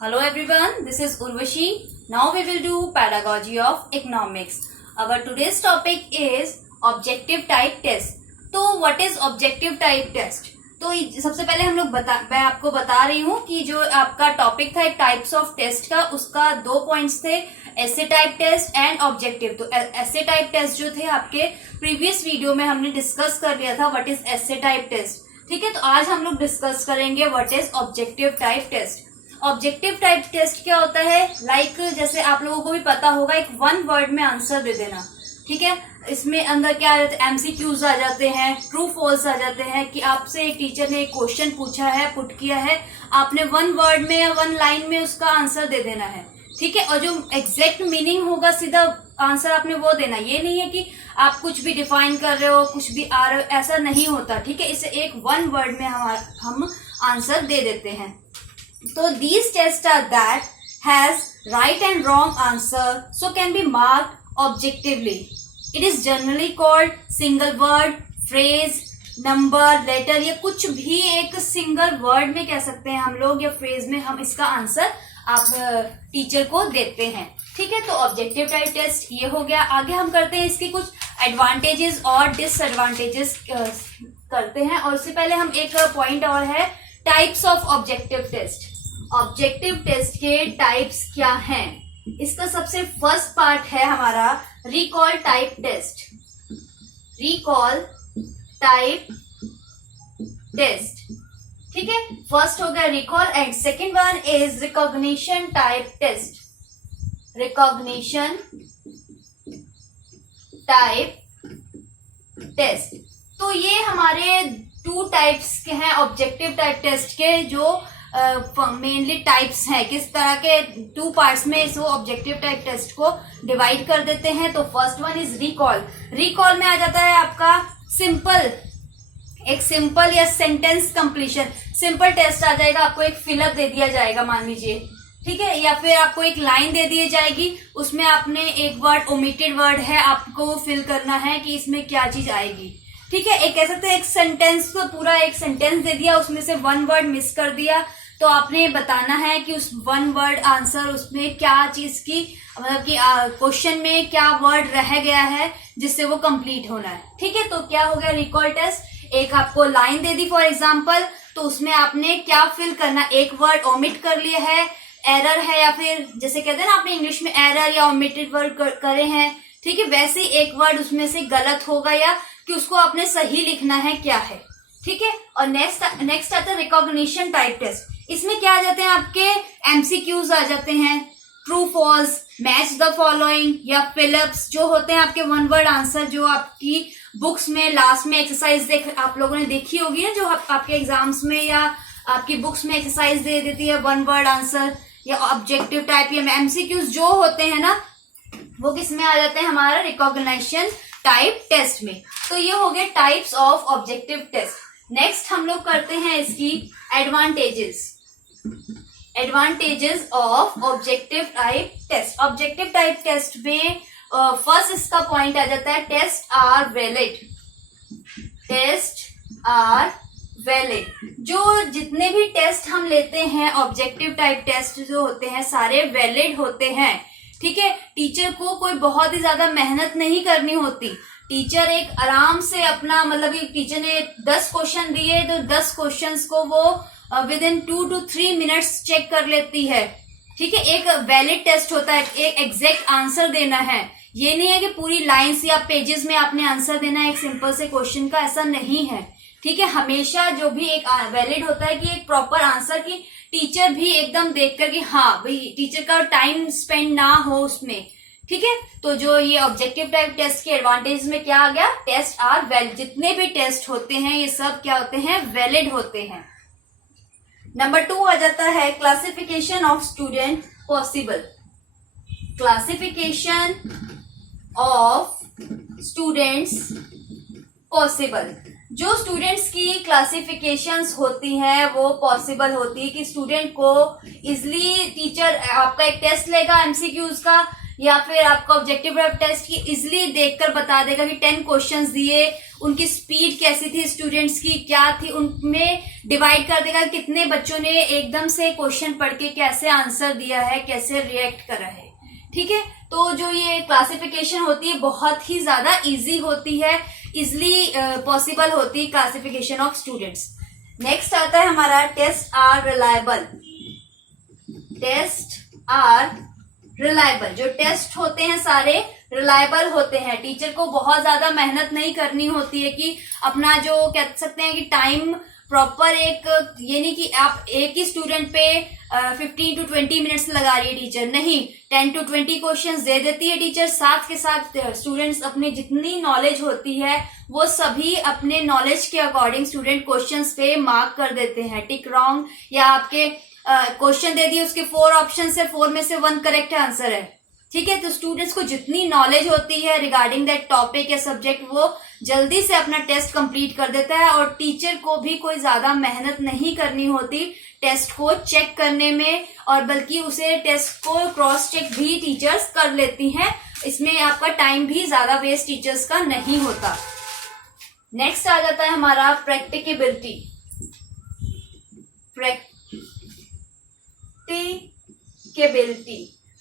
Hello everyone, this is Urvashi. Now we will do pedagogy of economics. Our today's topic is objective type test. तो what is objective type test? तो सबसे पहले मैं आपको बता रही हूँ कि जो आपका टॉपिक था एक टाइप्स ऑफ टेस्ट का, उसका 2 पॉइंट्स थे, एसे टाइप टेस्ट एंड ऑब्जेक्टिव. तो एसे टाइप टेस्ट जो थे आपके प्रीवियस वीडियो में हमने डिस्कस कर लिया था what is essay type test. ठीक है, तो आज हम लोग डिस्कस करेंगे what is objective type test. Objective type test क्या होता है? लाइक जैसे आप लोगों को भी पता होगा, एक 1 वर्ड में आंसर दे देना. ठीक है, इसमें अंदर क्या आ जाता है, एमसीक्यूज आ जाते हैं, ट्रू फॉल्स आ जाते हैं कि आपसे एक टीचर ने एक क्वेश्चन पूछा है, पुट किया है, आपने 1 वर्ड में या 1 लाइन में उसका आंसर दे देना है. ठीक है, और जो एग्जैक्ट मीनिंग होगा सीधा आंसर आपने वो देना. ये नहीं है कि आप कुछ भी डिफाइन कर रहे हो, कुछ भी आ रहे हो, ऐसा नहीं होता. ठीक है, इसे एक 1 वर्ड में हम आंसर दे देते हैं. So these tests are that has right and wrong answer, so can be marked objectively. It is generally called single word, phrase, number, letter. या कुछ भी एक सिंगल वर्ड में कह सकते हैं हम लोग, या फ्रेज में हम इसका आंसर आप टीचर को देते हैं. ठीक है, तो ऑब्जेक्टिव टाइप टेस्ट ये हो गया. आगे हम करते हैं इसकी कुछ एडवांटेजेस और डिसएडवांटेजेस करते हैं. और उससे पहले हम एक पॉइंट और है, types of objective test. Objective test के टाइप्स क्या हैं? इसका सबसे फर्स्ट पार्ट है हमारा recall type test. Recall type test. ठीक है, फर्स्ट हो गया recall and second one is recognition type test. Recognition type test. तो ये हमारे 2 टाइप्स के हैं ऑब्जेक्टिव टाइप टेस्ट के, जो मेनली टाइप्स हैं. किस तरह के 2 पार्ट्स में इस ऑब्जेक्टिव टाइप टेस्ट को डिवाइड कर देते हैं. तो first one is recall. Recall में आ जाता है आपका सिंपल, एक सिंपल या सेंटेंस कंप्लीशन. सिंपल टेस्ट आ जाएगा, आपको एक फिलअप दे दिया जाएगा मान लीजिए. ठीक है, या फिर आपको एक लाइन दे दी जाएगी, उसमें आपने एक वर्ड ओमिटेड वर्ड है, आपको वो फिल करना है कि इसमें क्या चीज आएगी. ठीक है, एक कह सकते हैं एक सेंटेंस को पूरा एक सेंटेंस दे दिया, उसमें से 1 वर्ड मिस कर दिया, तो आपने बताना है कि उस 1 वर्ड आंसर उसमें क्या चीज की, मतलब कि क्वेश्चन में क्या वर्ड रह गया है जिससे वो कंप्लीट होना है. ठीक है, तो क्या हो गया रिकॉल टेस्ट. एक आपको लाइन दे दी फॉर एग्जांपल, तो उसमें आपने क्या फिल करना, एक वर्ड ओमिट कर लिया है, एरर है, या फिर जैसे कहते हैं ना आपने इंग्लिश में एरर या ओमिटेड वर्ड करे हैं. ठीक है, वैसे ही एक वर्ड उसमें से गलत होगा या कि उसको आपने सही लिखना है क्या है. ठीक है, और नेक्स्ट आता है रिकॉग्निशन टाइप टेस्ट. इसमें क्या आ जाते हैं, आपके एमसीक्यूज आ जाते हैं, true false, match the following या फिलअप्स, जो होते हैं आपके 1 वर्ड आंसर, जो आपकी बुक्स में लास्ट में एक्सरसाइज आप लोगों ने देखी होगी ना, जो आपके एग्जाम्स में या आपकी बुक्स में एक्सरसाइज दे देती है 1 वर्ड आंसर या ऑब्जेक्टिव टाइप या एमसीक्यूज जो होते हैं ना, वो किस में आ जाते हैं, हमारा रिकॉग्निशन टाइप टेस्ट में. तो ये हो गए types of objective test. Next हम लोग करते हैं इसकी advantages. Advantages of objective type test. Objective type test में फर्स्ट इसका पॉइंट आ जाता है, test are valid. Test are valid. जो जितने भी टेस्ट हम लेते हैं ऑब्जेक्टिव टाइप टेस्ट जो होते हैं सारे वैलिड होते हैं. ठीक है, टीचर को कोई बहुत ही ज्यादा मेहनत नहीं करनी होती. टीचर एक आराम से अपना, मतलब टीचर ने 10 क्वेश्चन दिए तो 10 क्वेश्चंस को वो within 2 to 3 minutes check कर लेती है. ठीक है, एक वैलिड टेस्ट होता है, एक एग्जैक्ट आंसर देना है. ये नहीं है कि पूरी लाइंस या पेजेस में आपने आंसर देना है एक सिंपल से क्वेश्चन का, ऐसा नहीं है. ठीक है, हमेशा जो भी एक वैलिड होता है कि एक प्रॉपर आंसर की टीचर भी एकदम देख कर कि हाँ भाई टीचर का टाइम स्पेंड ना हो उसमें. ठीक है, तो जो ये ऑब्जेक्टिव टाइप टेस्ट के एडवांटेज में क्या आ गया, टेस्ट आर वैलिड. जितने भी टेस्ट होते हैं ये सब क्या होते हैं, वैलिड होते हैं. नंबर 2 आ जाता है classification of student possible. Classification of students possible. जो स्टूडेंट्स की क्लासिफिकेशंस होती हैं वो पॉसिबल होती है कि स्टूडेंट को इजिली टीचर आपका एक टेस्ट लेगा एमसीक्यूज का, या फिर आपका ऑब्जेक्टिव टेस्ट की इजिली देखकर बता देगा कि 10 क्वेश्चंस दिए उनकी स्पीड कैसी थी, स्टूडेंट्स की क्या थी, उनमें डिवाइड कर देगा कितने बच्चों ने एकदम से क्वेश्चन पढ़ के कैसे आंसर दिया है, कैसे रिएक्ट करा है। ठीक है, तो जो ये क्लासिफिकेशन होती है बहुत ही ज्यादा इजी होती है, इजिली पॉसिबल होती है क्लासिफिकेशन ऑफ स्टूडेंट्स। नेक्स्ट आता है हमारा test are reliable. Test are reliable, जो टेस्ट होते हैं सारे रिलायबल होते हैं। टीचर को बहुत ज्यादा मेहनत नहीं करनी होती है कि अपना जो कह सकते हैं कि टाइम प्रॉपर, एक ये नहीं कि आप एक ही स्टूडेंट पे 15 to 20 मिनट्स लगा रही है टीचर, नहीं, 10 to 20 क्वेश्चंस दे देती है टीचर। साथ के साथ स्टूडेंट्स अपनी जितनी नॉलेज होती है वो सभी अपने नॉलेज के अकॉर्डिंग स्टूडेंट क्वेश्चंस पे मार्क कर देते हैं, टिक रॉन्ग, या आपके क्वेश्चन दे दिए उसके 4 ऑप्शन से 4 में से 1 करेक्ट आंसर है। ठीक है, तो स्टूडेंट्स को जितनी नॉलेज होती है रिगार्डिंग दैट टॉपिक या सब्जेक्ट वो जल्दी से अपना टेस्ट कंप्लीट कर देता है, और टीचर को भी कोई ज्यादा मेहनत नहीं करनी होती टेस्ट को चेक करने में, और बल्कि उसे टेस्ट को क्रॉस चेक भी टीचर्स कर लेती हैं। इसमें आपका टाइम भी ज्यादा वेस्ट टीचर्स का नहीं होता। नेक्स्ट आ जाता है हमारा प्रैक्टिकेबिलिटी।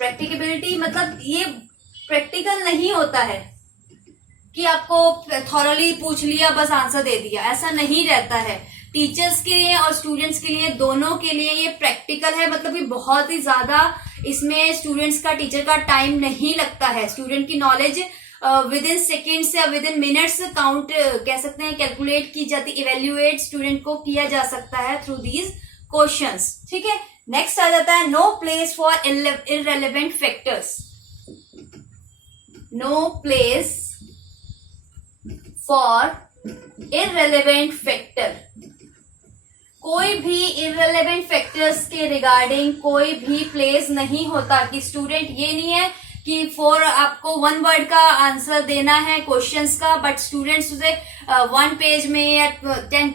प्रैक्टिकेबिलिटी मतलब ये प्रैक्टिकल नहीं होता है कि आपको थॉरली पूछ लिया बस आंसर दे दिया, ऐसा नहीं रहता है। टीचर्स के लिए और स्टूडेंट्स के लिए, दोनों के लिए ये प्रैक्टिकल है, मतलब कि बहुत ही ज्यादा इसमें स्टूडेंट्स का, टीचर का टाइम नहीं लगता है। स्टूडेंट की नॉलेज विद इन सेकेंड्स या विद इन मिनट्स काउंट कह सकते हैं, कैलकुलेट की जाती, इवेल्युएट स्टूडेंट को किया जा सकता है थ्रू दीज क्वेश्चंस। ठीक है, नेक्स्ट आ जाता है no place for irrelevant factors. No place for irrelevant factor, कोई भी इररेलेवेंट फैक्टर्स के रिगार्डिंग कोई भी प्लेस नहीं होता। कि स्टूडेंट, ये नहीं है कि फॉर आपको 1 वर्ड का आंसर देना है क्वेश्चंस का, बट स्टूडेंट्स उसे 1 पेज में या 5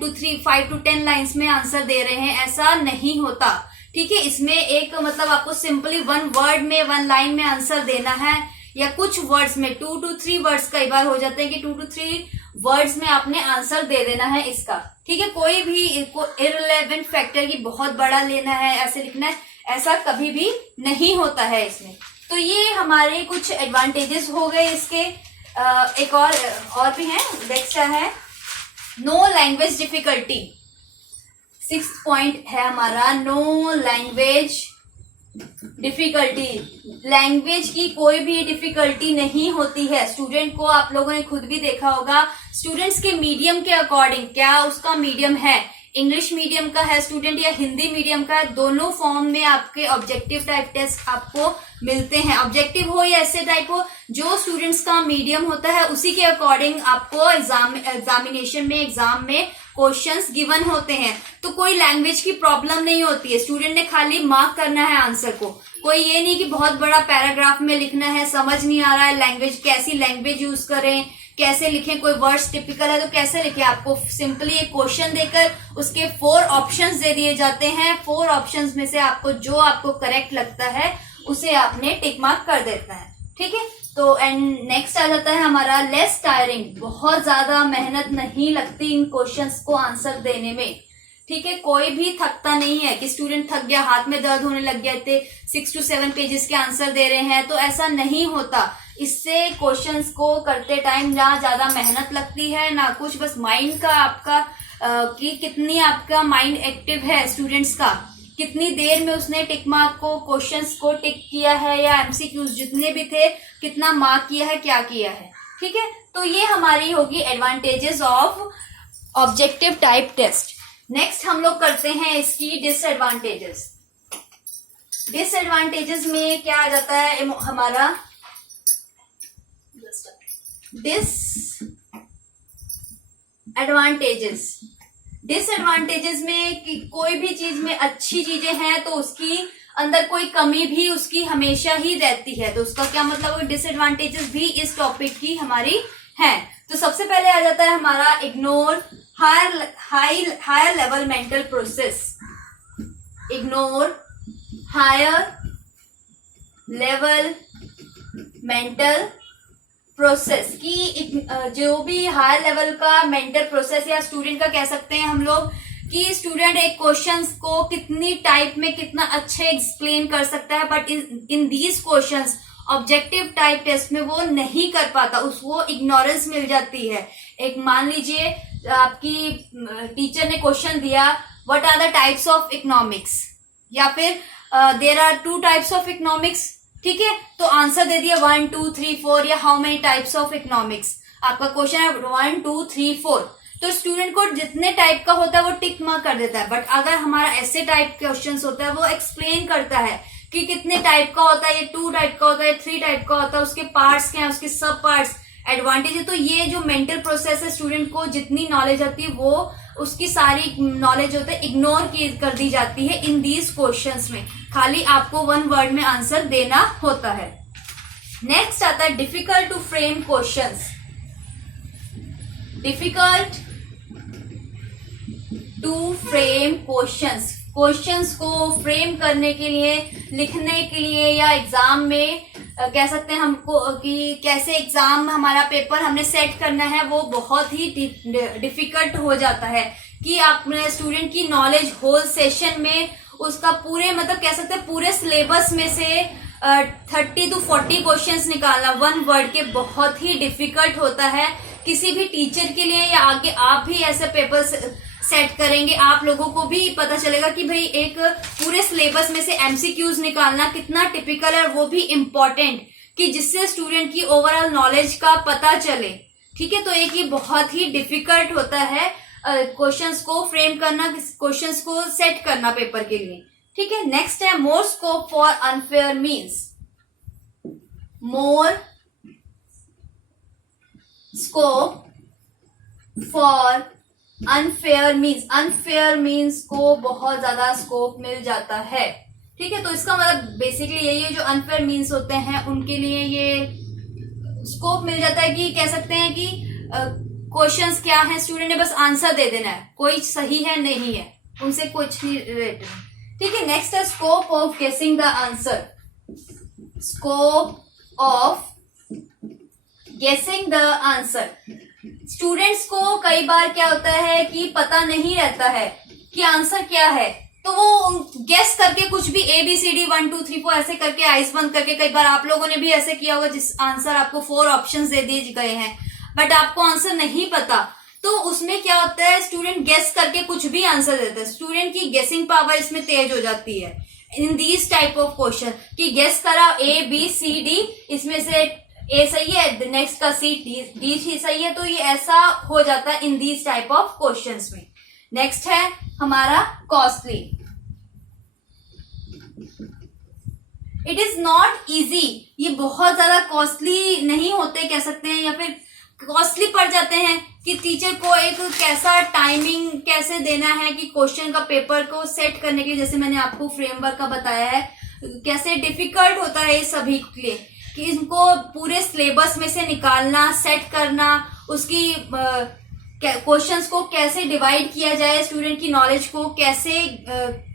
to 10 लाइन्स में आंसर दे रहे हैं, ऐसा नहीं होता। ठीक है, इसमें एक मतलब आपको सिंपली 1 वर्ड में 1 लाइन में आंसर देना है, या कुछ वर्ड्स में 2 to 3 वर्ड्स कई बार हो जाते हैं कि 2 to 3 वर्ड्स में आपने आंसर दे देना है इसका। ठीक है, कोई भी इररिलेवेंट फैक्टर की बहुत बड़ा लेना है, ऐसे लिखना है, ऐसा कभी भी नहीं होता है इसमें। तो ये हमारे कुछ एडवांटेजेस हो गए इसके। एक और भी है। नेक्स्ट है no language difficulty. 6th point है हमारा नो लैंग्वेज डिफिकल्टी। लैंग्वेज की कोई भी डिफिकल्टी नहीं होती है। स्टूडेंट को, आप लोगों ने खुद भी देखा होगा, स्टूडेंट्स के मीडियम के अकॉर्डिंग, क्या उसका मीडियम है, इंग्लिश मीडियम का है स्टूडेंट या हिंदी मीडियम का है, दोनों फॉर्म में आपके ऑब्जेक्टिव टाइप टेस्ट आपको मिलते हैं। ऑब्जेक्टिव हो या ऐसे टाइप हो, जो स्टूडेंट्स का मीडियम होता है उसी के अकॉर्डिंग आपको एग्जामिनेशन में, एग्जाम में क्वेश्चंस गिवन होते हैं। तो कोई लैंग्वेज की प्रॉब्लम नहीं होती है, स्टूडेंट ने खाली मार्क करना है आंसर को। कोई ये नहीं कि बहुत बड़ा पैराग्राफ में लिखना है, समझ नहीं आ रहा है लैंग्वेज, कैसी लैंग्वेज यूज करें, कैसे लिखें, कोई वर्ड्स टिपिकल है तो कैसे लिखें। आपको सिंपली एक क्वेश्चन देकर उसके 4 ऑप्शंस दे दिए जाते हैं। 4 ऑप्शंस में से आपको जो आपको करेक्ट लगता है उसे आपने टिक मार्क कर देता है। ठीक है, तो एंड नेक्स्ट आ जाता है हमारा लेस टायरिंग। बहुत ज्यादा मेहनत नहीं लगती इन क्वेश्चंस को आंसर देने में। ठीक है, कोई भी थकता नहीं है कि स्टूडेंट थक गया, हाथ में दर्द होने लग गए थे, 6 to 7 पेजेस के आंसर दे रहे हैं, तो ऐसा नहीं होता। इससे क्वेश्चंस को करते टाइम ना ज्यादा मेहनत लगती है ना कुछ, बस माइंड का आपका कि कितनी आपका माइंड एक्टिव है स्टूडेंट्स का, कितनी देर में उसने टिक मार्क को, क्वेश्चंस को टिक किया है, या एमसीक्यूज जितने भी थे कितना मार्क किया है, क्या किया है। ठीक है, तो ये हमारी होगी advantages of objective type test. Next हम लोग करते हैं इसकी डिसएडवांटेजेस। डिसएडवांटेजेस में क्या आ जाता है हमारा, डिसएडवांटेजेस में कि कोई भी चीज में अच्छी चीजें हैं तो उसकी अंदर कोई कमी भी उसकी हमेशा ही रहती है। तो उसका क्या मतलब, डिसएडवांटेजेस भी इस टॉपिक की हमारी हैं। तो सबसे पहले आ जाता है हमारा ignore higher level mental process. Ignore higher level mental process की जो भी हायर लेवल का मेंटल प्रोसेस या स्टूडेंट का कह सकते हैं हम लोग कि स्टूडेंट एक क्वेश्चंस को कितनी टाइप में कितना अच्छे एक्सप्लेन कर सकता है, but in these questions objective type test में वो नहीं कर पाता, उसको इग्नोरेंस मिल जाती है। एक मान लीजिए आपकी टीचर ने क्वेश्चन दिया what are the types of economics, या फिर there are 2 types of economics, ठीक है, तो आंसर दे दिया 1 2 3 4 या how many types of economics. आपका क्वेश्चन है 1 2 3 4, तो स्टूडेंट को जितने टाइप का होता है वो टिक मार्क कर देता है। बट अगर हमारा ऐसे टाइप क्वेश्चंस होता है वो एक्सप्लेन करता है कि कितने टाइप का होता है, ये 2 टाइप का होता है, 3 टाइप का होता है, उसके पार्ट्स क्या है, उसके सब पार्ट्स, एडवांटेज है। तो ये जो मेंटल प्रोसेस है, स्टूडेंट को जितनी नॉलेज आती है वो उसकी सारी नॉलेज होता है इग्नोर कर दी जाती है इन दीज क्वेश्चंस में। खाली आपको 1 वर्ड में आंसर देना होता है। नेक्स्ट आता है difficult to frame questions. Difficult to frame questions, questions को फ्रेम करने के लिए, लिखने के लिए, या एग्जाम में कह सकते हैं हमको कि कैसे एग्जाम हमारा पेपर हमने सेट करना है, वो बहुत ही डिफिकल्ट हो जाता है कि आप स्टूडेंट की नॉलेज होल सेशन में उसका पूरे मतलब कह सकते हैं पूरे सिलेबस में से 30 to 40 क्वेश्चंस निकालना 1 वर्ड के बहुत ही डिफिकल्ट होता है किसी भी टीचर के लिए, या आगे आप भी ऐसे पेपर सेट करेंगे आप लोगों को भी पता चलेगा कि भाई एक पूरे सिलेबस में से एमसीक्यूज निकालना कितना टिपिकल है, और वो भी इम्पोर्टेंट, कि जिससे स्टूडेंट की ओवरऑल नॉलेज का पता चले। ठीक है, तो एक ये बहुत ही डिफिकल्ट होता है क्वेश्चंस को फ्रेम करना, क्वेश्चंस को सेट करना पेपर के लिए। ठीक है, नेक्स्ट है more scope for unfair means. More scope for unfair means, unfair means को बहुत ज्यादा स्कोप मिल जाता है। ठीक है, तो इसका मतलब बेसिकली यही है, जो अनफेयर मीन्स होते हैं उनके लिए ये स्कोप मिल जाता है कि कह सकते हैं कि क्वेश्चंस क्या है, स्टूडेंट ने बस आंसर दे देना है, कोई सही है नहीं है, उनसे कुछ नहीं रिलेटेड। ठीक है, नेक्स्ट है स्कोप ऑफ गेसिंग द आंसर। स्कोप ऑफ गेसिंग द आंसर, स्टूडेंट्स को कई बार क्या होता है कि पता नहीं रहता है कि आंसर क्या है, तो वो गेस करके कुछ भी ABCD 1 2 3 4 ऐसे करके आइस बंद करके, कई बार आप लोगों ने भी ऐसे किया होगा जिस आंसर आपको 4 ऑप्शंस दे दिए गए हैं बट आपको आंसर नहीं पता, तो उसमें क्या होता है स्टूडेंट गेस करके कुछ भी आंसर देता है। स्टूडेंट की गेसिंग पावर इसमें तेज हो जाती है in these type of question, कि गेस करा ABCD, इसमें से A सही है, नेक्स्ट का D सही है, तो ये ऐसा हो जाता है in these type of questions में। नेक्स्ट है हमारा costly. It is not easy, ये बहुत ज्यादा कॉस्टली नहीं होते कह सकते हैं, या फिर कॉस्टली पड़ जाते हैं कि टीचर को एक कैसा टाइमिंग कैसे देना है कि क्वेश्चन का पेपर को सेट करने के लिए, जैसे मैंने आपको फ्रेमवर्क का बताया है, कैसे डिफिकल्ट होता है ये सभी के लिए कि इनको पूरे सिलेबस में से निकालना, सेट करना, उसकी क्वेश्चंस को कैसे डिवाइड किया जाए, स्टूडेंट की नॉलेज को कैसे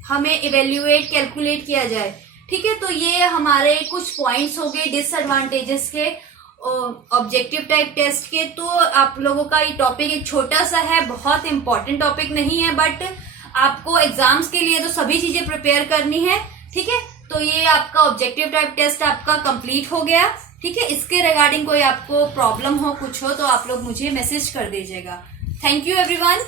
हमें इवेल्युएट कैलकुलेट किया जाए। ठीक है, तो ये हमारे कुछ पॉइंट्स हो गए डिसएडवांटेजेस के ऑब्जेक्टिव टाइप टेस्ट के। तो आप लोगों का ये टॉपिक एक छोटा सा है, बहुत इंपॉर्टेंट टॉपिक नहीं है, बट आपको एग्जाम्स के लिए तो सभी चीजें प्रिपेयर करनी है। ठीक है, तो ये आपका ऑब्जेक्टिव टाइप टेस्ट आपका कंप्लीट हो गया। ठीक है, इसके रिगार्डिंग कोई आपको प्रॉब्लम हो, कुछ हो, तो आप लोग मुझे मैसेज कर दीजिएगा। Thank you everyone.